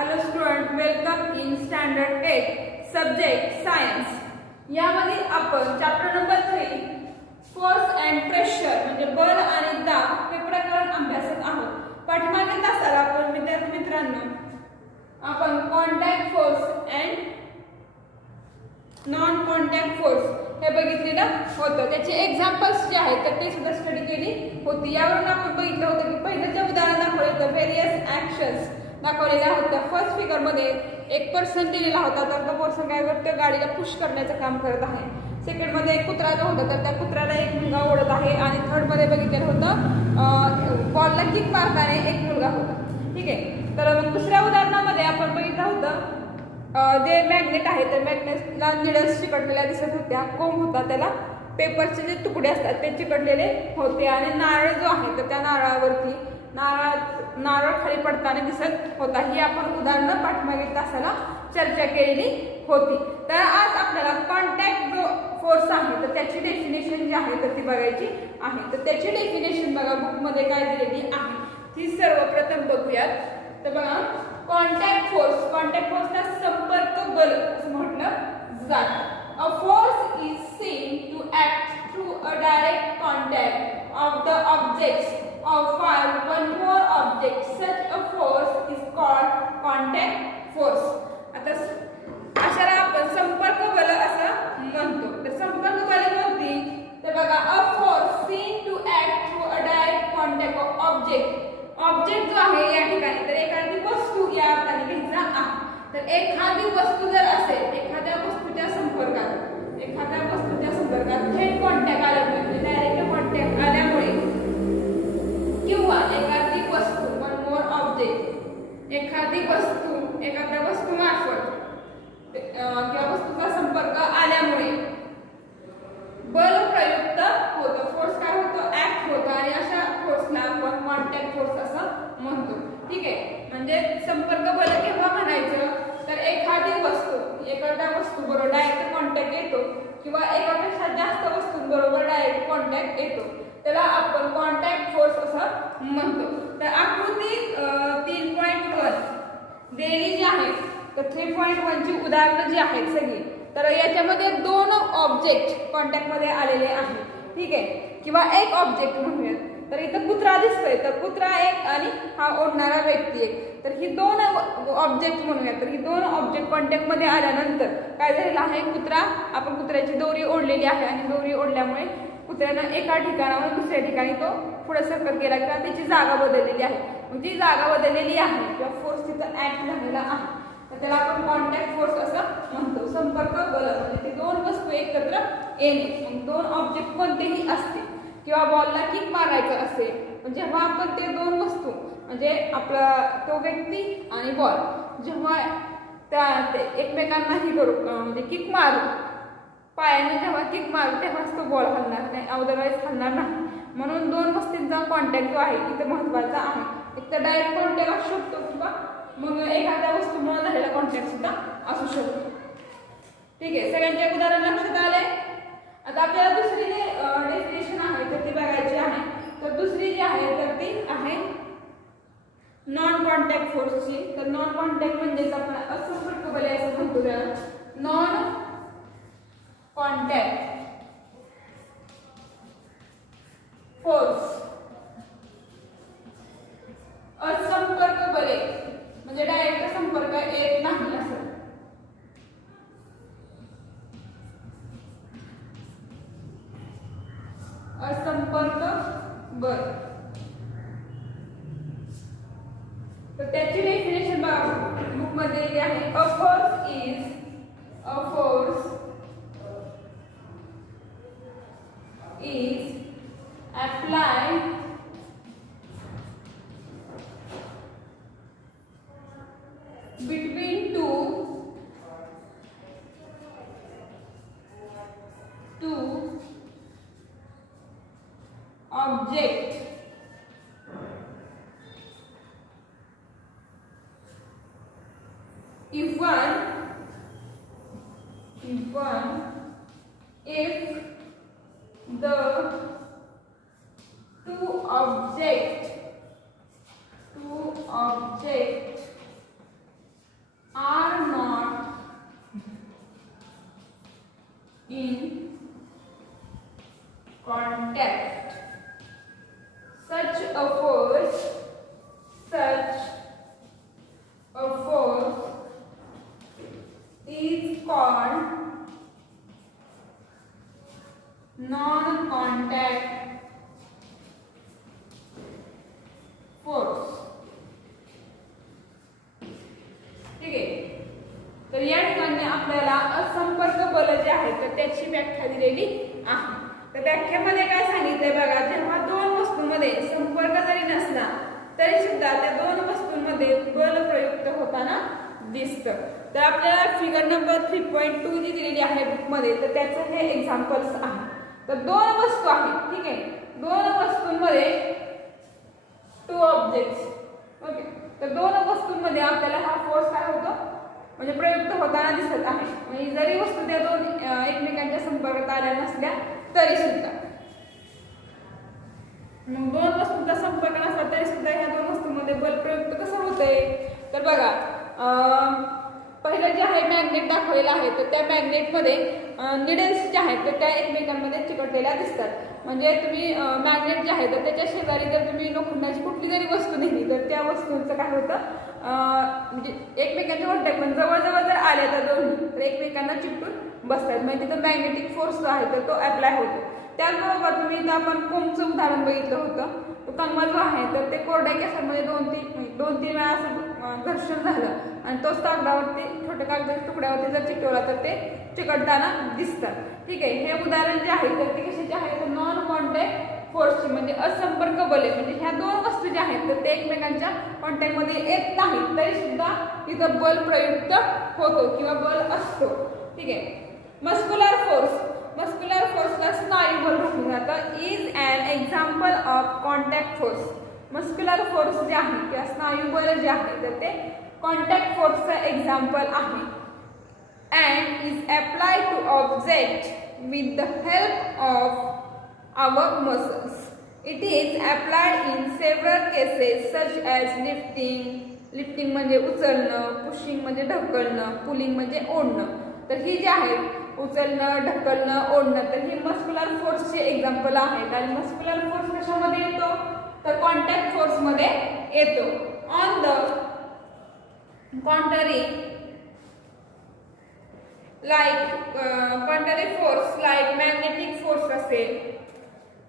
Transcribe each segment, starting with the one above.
Hello student, welcome in standard 8 subject science. यामध्ये आपण chapter number 3 force and pressure म्हणजे बल आणि दाब हे प्रकरण अभ्यासत आहोत. पाठीमागील तासाला आपण विद्यार्थी मित्रांनो आपण contact force and non contact force हे बघितलेलं होतं. त्याचे एक्झाम्पल्स जे आहेत तर ते सुद्धा स्टडी केली होती. यावरून आपण बघितलं होतं की पहिलं जे उदाहरण दाखवलं होतं व्हेरियस ॲक्शन्स दाखवलेल्या होत्या. फर्स्ट फिगरमध्ये एक पर्सन दिलेला होता, तर तो पर्सन काय करतो, गाडीला पुश करण्याचं काम करत आहे. सेकंडमध्ये एक कुत्रा जो होता तर त्या कुत्र्याला एक मुलगा ओढत आहे. आणि थर्डमध्ये बघितलेलं होतं बॉलला किक मारताना एक मुलगा होता. ठीक आहे. तर दुसऱ्या उदाहरणामध्ये आपण बघितलं होतं जे मॅग्नेट आहे तर मॅग्नेटला निडल्स चिकटलेल्या दिसत होत्या. कोंब होता, त्याला पेपरचे जे तुकडे असतात ते चिकटलेले होते. आणि नारळ जो आहे तर त्या नारळावरती नारळ खाली पडताना दिसत होता. ही आपण उदाहरणं पाठीमागील तासाला चर्चा केलेली होती. तर आज आपल्याला कॉन्टॅक्ट जो फोर्स आहे तर त्याची डेफिनेशन जी आहे तर ती बघायची आहे. तर त्याची डेफिनेशन बघा बुकमध्ये काय दिलेली आहे ती सर्वप्रथम बघूयात. तर बघा, कॉन्टॅक्ट फोर्सला संपर्क बल असं म्हटलं जातं. A force is seen to act through a direct contact of the objects of one more object. Such a force is called contact force. आता अशाला आपण संपर्क बल असं म्हणतो. तर संपर्क बल कोणती, तर बघा a force seen to act through a direct contact of object जो आहे या ठिकाणी तर एखादी वस्तू या ठिकाणी घ्यायचा आहे. तर एखादी वस्तू जर असेल एखाद्या वस्तूच्या संपर्कात थेट कॉन्टॅक्ट आल्यामुळे म्हणजे डायरेक्ट कॉन्टॅक्ट आल्यामुळे किंवा एखादी वस्तू वन मोर ऑब्जेक्ट एखाद्या वस्तू मार्फत किंवा वस्तूचा संपर्क आल्यामुळे बल प्रयुक्त होतं. फोर्स काय होतो, ऍक्ट होतो. आणि अशा फोर्सला आपण कॉन्टॅक्ट फोर्स असं म्हणतो. ठीक आहे. म्हणजे संपर्क बल केव्हा म्हणायचं, तर एखाद्या वस्तू बरोबर डायरेक्ट कॉन्टॅक्ट येतो किंवा एकापेक्षा जास्त वस्तूंबरोबर डायरेक्ट कॉन्टॅक्ट येतो, त्याला आपण कॉन्टॅक्ट फोर्स असं म्हणतो. तर आकृती 3.1 दिलेली जी आहे तर 3.1 ची उदाहरणं जी आहेत सगळी तर याच्यामध्ये दोन ऑब्जेक्ट कॉन्टॅक्टमध्ये आलेले आहेत. ठीक आहे. किंवा एक ऑब्जेक्ट म्हणूयात. तर इथं कुत्रा दिसतोय तर कुत्रा एक आणि हा ओढणारा व्यक्ती एक. तर ही दोन ऑब्जेक्ट म्हणूयात. तर ही दोन ऑब्जेक्ट कॉन्टॅक्टमध्ये आल्यानंतर काय झालेलं आहे, आपण कुत्र्याची दोरी ओढलेली आहे आणि दोरी ओढल्यामुळे कुत्र्यानं एका ठिकाणावर दुसऱ्या ठिकाणी तो पुढे सरकत गेला किंवा त्याची जागा बदललेली आहे. मग जी जागा बदललेली आहे किंवा फोर्स तिथं ऍक्ट झालेला आहे तर त्याला आपण कॉन्टॅक्ट फोर्स असं म्हणतो. संपर्क बल म्हणजे ते दोन वस्तू एकत्र येणे. मग दोन ऑब्जेक्ट कोणतेही असते किंवा बॉलला किक मारायचं असेल म्हणजे जेव्हा आपण ते दोन वस्तू म्हणजे आपला तो व्यक्ती आणि बॉल जेव्हा ते एकमेकांना ही करू म्हणजे किक मारू पायाने जेव्हा किक मारू तेव्हाच तो बॉल हलणार नाही, अदरवाईज हलणार नाही. म्हणून दोन वस्तूंचा कॉन्टॅक्ट जो आहे इथे महत्वाचा आहे. एक तर डायरेक्ट कॉन्टॅक्ट असू शकतो किंवा मग एखाद्या वस्तूमुळे झालेला कॉन्टॅक्ट सुद्धा असू शकतो. ठीक आहे. सगळ्यांचे उदाहरण लक्षात आले. आता आपल्याला दुसरी जी डेफिनेशन आहे तर ती बघायची आहे. तर दुसरी जी आहे तर ती आहे नॉन कॉन्टॅक्ट फोर्सची. तर नॉन कॉन्टॅक्ट म्हणजेच आपण असंपर्क बल असं म्हणतो. त्याला नॉन कॉन्टॅक्ट फोर्स असंपर्क बले म्हणजे डायरेक्ट संपर्क येत नाही असं. असंपर्क बल तर त्याची डेफिनेशन बघा बुक मध्ये आहे. A force is applied between two objects if the two objects are not in contact. Such a force is called non-contact force. ठीक आहे. तर या ठिकाणी आपल्याला असंपर्क बल जे आहे तर त्याची व्याख्या दिलेली आहे. तर व्याख्येमध्ये काय सांगितलंय बघा, जेव्हा दोन वस्तूंमध्ये संपर्क जरी नसला तरी सुद्धा त्या दोन वस्तूंमध्ये बल प्रयुक्त होताना दिसतं. तर आपल्याला फिगर नंबर 3.2 जी दिलेली आहे बुकमध्ये तर त्याचं हे एक्झाम्पल्स आहे. तर दोन वस्तू आहेत, ठीक आहे. दोन वस्तूंमध्ये टू ऑब्जेक्ट्स, ओके. तर दोन वस्तूंमध्ये आपल्याला हा फोर्स काय होतो म्हणजे प्रयुक्त होताना दिसत आहे. म्हणजे जरी वस्तू त्या दोन एकमेकांच्या संपर्कात आल्या नसल्या तरी सुद्धा, मग दोन वस्तूंचा संपर्क नसला तरी सुद्धा ह्या दोन वस्तूंमध्ये बल प्रयुक्त कसं होतंय तर बघा, पहिलं जे आहे मॅग्नेट दाखवलेलं आहे तर त्या मॅग्नेटमध्ये निडल्स ज्या आहेत तर त्या एकमेकांमध्ये चिकटलेल्या दिसतात. म्हणजे तुम्ही मॅग्नेट जे आहे तर त्याच्या शेजारी जर तुम्ही लोखंडाची कुठली जरी वस्तू नेली तर त्या वस्तूंचं काय होतं म्हणजे एकमेकांच्या कॉन्टॅक्ट पण जवळजवळ जर आल्या तर दोन्ही तर एकमेकांना चिकटून बसतात. म्हणजे तिथं मॅग्नेटिक फोर्स जो आहे तर तो अप्लाय होतो. त्याचबरोबर तुम्ही इथं आपण कोंबचं उदाहरण बघितलं होतं. तो कंगवा जो आहे तर ते कोरड्या केसांमध्ये दोन तीन वेळा असं घर्षण झालं आणि तोच कागदावरती छोट्या कागदाच्या तुकड्यावरती जर चिकटवला तर ते चिकटताना दिसतात. ठीक आहे. हे उदाहरण जे आहे तर ते कशाचे आहे तर नॉन कॉन्टॅक्ट फोर्सचे म्हणजे असंपर्क बले. म्हणजे ह्या दोन वस्तू ज्या आहेत तर ते एकमेकांच्या कॉन्टॅक्टमध्ये येत नाहीत तरी सुद्धा तिथं बल प्रयुक्त होतो किंवा बल असतो. ठीक आहे. मस्क्युलर फोर्सला स्नायू बल म्हटलं जातं. Is an example of contact force. Muscular force जे आहे किंवा स्नायू बल जे आहे तर ते कॉन्टॅक्ट फोर्सचं एक्झाम्पल आहे. And is applied to object with the help of our muscles. It is applied in several cases such as lifting म्हणजे उचलणं, पुशिंग म्हणजे ढकलणं, पुलिंग म्हणजे ओढणं. तर ही जी आहेत उचलणं, ढकलणं, ओढणं तर ही मस्क्युलर फोर्सचे एक्झाम्पल आहेत. आणि मस्क्युलर फोर्स कशामध्ये येतो तर कॉन्टॅक्ट फोर्समध्ये येतो. On the contrary force like magnetic force असेल,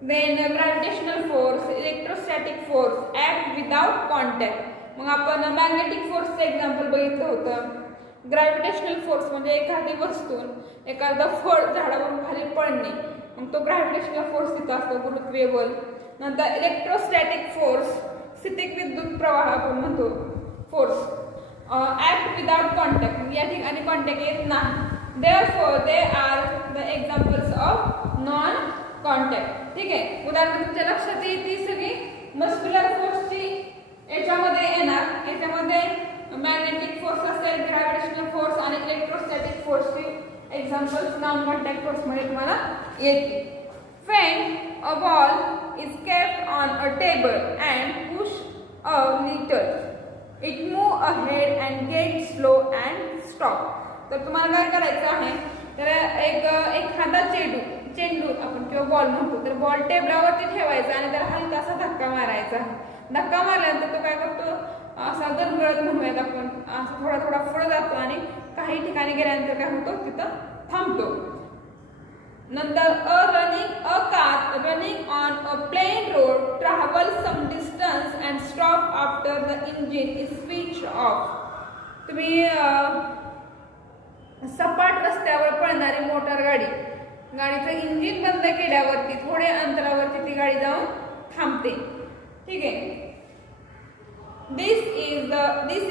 then gravitational force, electrostatic force act without contact. मग आपण मॅग्नेटिक फोर्सचं एक्झाम्पल बघितलं होतं. ग्रॅव्हिटेशनल फोर्स म्हणजे एखादी वस्तू एखादा फळ झाडावरून खाली पडणे मग तो ग्रॅव्हिटेशनल फोर्स तिथं असतो, गुरुत्वीय बल. नंतर इलेक्ट्रोस्टॅटिक फोर्स स्थितिक विद्युत प्रवाह आपण म्हणतो फोर्स ऍक्ट विदाउट कॉन्टॅक्ट. या ठिकाणी कॉन्टॅक्ट येत नाही. Therefore they are the examples of non contact. ठीक आहे. उदाहरण तुमच्या लक्षात येईल ती सगळी मस्क्युलर फोर्सची याच्यामध्ये येणार. याच्यामध्ये मॅग्नेटिक फोर्स असेल, ग्रॅव्हिटेशनल फोर्स आणि इलेक्ट्रोस्टॅटिक फोर्सची एक्झाम्पल्स नॉन कॉन्टॅक्ट फोर्समध्ये तुम्हाला येतील. When a ball is kept on a table and pushed a little, it move ahead and get slow and stop. तर तुम्हाला काय करायचं आहे तर एखादा चेंडू आपण किंवा बॉल म्हणतो तर बॉल टेबलावरती ठेवायचा आणि त्याला हलकासा धक्का मारायचा. धक्का मारल्यानंतर तो काय करतो असा गरगळत म्हणूयात आपण असं थोडा थोडा पुढे जातो आणि काही ठिकाणी गेल्यानंतर काय होतो तिथं थांबतो. नंतर a car running on a plain road travels some distance and stop after the engine is switched off. तुम्ही सपाट रस्त्यावर पळणारी मोटार गाडीचं इंजिन बंद केल्यावरती थोड्या अंतरावरती ती गाडी जाऊन थांबते. ठीक आहे. This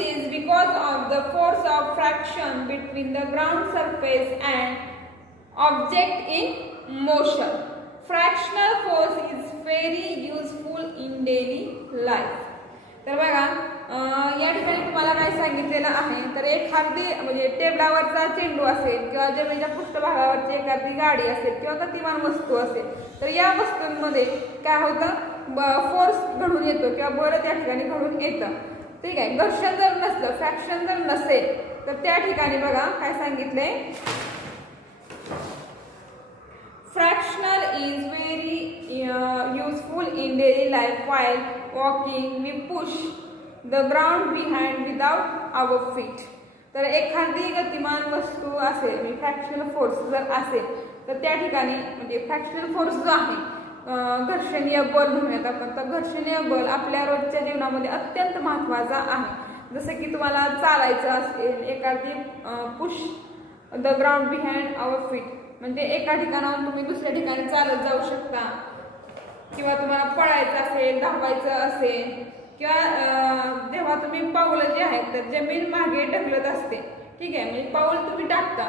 is because of the force of friction between the ground surface and object in motion. Fractional force is very useful in daily life. तर बघा या ठिकाणी तुम्हाला काय सांगितलेलं आहे तर एखादी म्हणजे टेबलावरचा चेंडू असेल किंवा जमिनीच्या पृष्ठभागावरची एखादी गाडी असेल किंवा गतिमान वस्तू असेल तर या वस्तूंमध्ये काय होतं फोर्स घडून येतो किंवा बळ त्या ठिकाणी घडून येतं. ठीक आहे. घर्षण जर नसलं, फ्रॅक्शन जर नसेल तर त्या ठिकाणी बघा काय सांगितले, frictional is very useful in daily life. While walking we push the ground behind without our feet. तर एखादी गतिमान वस्तू असेल म्हणजे फ्रॅक्शनल फोर्स जर असेल तर त्या ठिकाणी म्हणजे फ्रॅक्शनल फोर्स जो आहे घर्षणीय बल म्हणूयात आपण, तर घर्षणीय बल आपल्या रोजच्या जीवनामध्ये अत्यंत महत्त्वाचा आहे. जसं की तुम्हाला चालायचं असेल, एखादी push the ground behind our feet म्हणजे एका ठिकाणाहून तुम्ही दुसऱ्या ठिकाणी चालत जाऊ शकता, किंवा तुम्हाला पळायचं असेल, धावायचं असेल, किंवा जेव्हा तुम्ही पाऊलं जे आहेत तर जमीन मागे ढकलत असते, ठीक आहे. म्हणजे पाऊल तुम्ही टाकता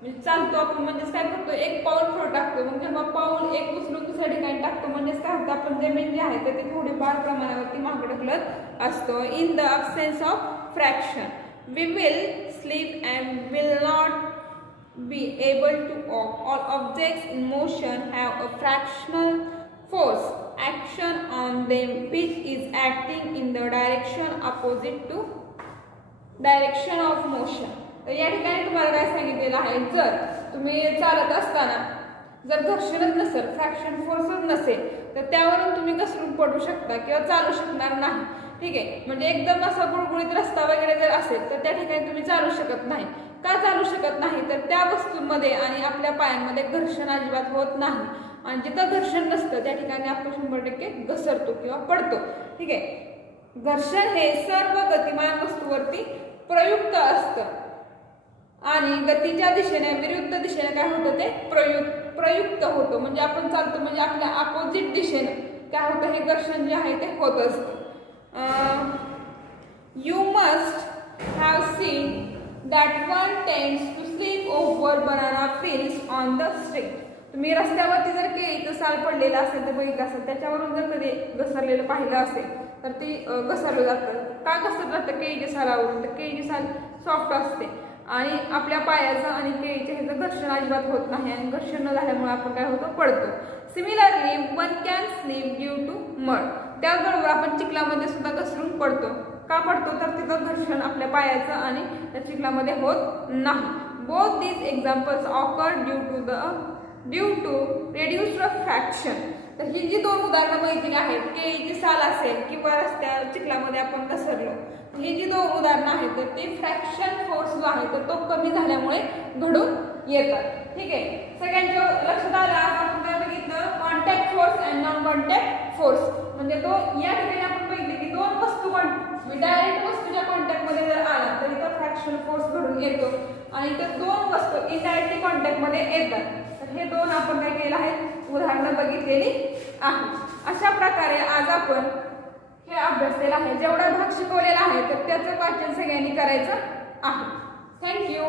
म्हणजे चालतो आपण, म्हणजेच काय करतो एक पाऊल पुढे टाकतो. मग जेव्हा पाऊल एक उचलून दुसऱ्या ठिकाणी टाकतो म्हणजेच काय होतं, आपण जमीन जी आहे तर ती थोडीफार प्रमाणावरती मागे ढकलत असतो. In the absence of friction we will slip and will not be able to walk. All objects in motion have a fractional force action on them which is acting in the direction opposite to direction of motion. तर या ठिकाणी तुम्हाला काय सांगितलेलं आहे, जर तुम्ही चालत असताना जर घर्षणच नसेल, फ्रॅक्शन फोर्सच नसेल, तर त्यावरून तुम्ही घसरून पडू शकता किंवा चालू शकणार नाही, ठीक आहे. म्हणजे एकदम असा गुळगुळीत रस्ता वगैरे जर असेल तर त्या ठिकाणी तुम्ही चालू शकत नाही. का चालू शकत नाही, तर त्या वस्तूंमध्ये आणि आपल्या पायांमध्ये घर्षण अजिबात होत नाही, आणि जिथं घर्षण नसतं त्या ठिकाणी आपण 100% घसरतो किंवा पडतो, ठीक आहे. घर्षण हे सर्व गतिमान वस्तूवरती प्रयुक्त असतं आणि गतीच्या दिशेने विरुद्ध दिशेने काय होतं ते प्रयुक्त होतं. म्हणजे आपण चालतो म्हणजे आपल्या अपोजिट दिशेने काय होतं, हे घर्षण जे आहे ते होत असतं. You must have seen that one tends to slip over banana peels on the street. तुम्ही रस्त्यावरती जर केळीचं साल पडलेलं असेल तर बघितलं असेल, त्याच्यावरून जर कधी घसरलेलं पाहिलं असेल तर ती घसरलं जातं. का घसरलं जातं केळीच्या सालावरून, तर केळीची साल सॉफ्ट असते आणि आपल्या पायाचं आणि केळीच्या ह्याचं घर्षण अजिबात होत नाही, आणि घर्षण न झाल्यामुळे आपण काय होतो, पडतो. Similarly one can slip due to mud. त्याचबरोबर आपण चिखलामध्ये सुद्धा घसरून पडतो. का पडतो, तर तिथं घर्षण आपल्या पायाचं आणि त्या चिखलामध्ये होत नाही. Both these examples occur due to reduced friction. तर ही जी दोन उदाहरणं माहिती आहेत, केळीची साल असेल किंवा रस्त्या चिखलामध्ये आपण घसरलो, ही जी दोन उदाहरणं आहेत तर ती फ्रॅक्शन फोर्स जो आहे तर तो कमी झाल्यामुळे घडून येतात, ठीक आहे. सगळ्यांच्या लक्षात आलं. आज आपण काय बघितलं, contact force and non contact force. म्हणजे तो या ठिकाणी आपण बघितले की दोन वस्तू डायरेक्ट वस्तूच्या कॉन्टॅक्टमध्ये जर आला तर इथं फ्रॅक्शन फोर्स घडून येतो, आणि इथं दोन वस्तू इनडायरेक्टली कॉन्टॅक्टमध्ये येतात. तर हे दोन आपण काय केलं आहे, उदाहरणं बघितलेली आहेत. अशा प्रकारे आज आपण हे अभ्यासलेलं आहे. जेवढा भाग शिकवलेला आहे तर त्याचं वाचन सगळ्यांनी करायचं आहे. थँक्यू.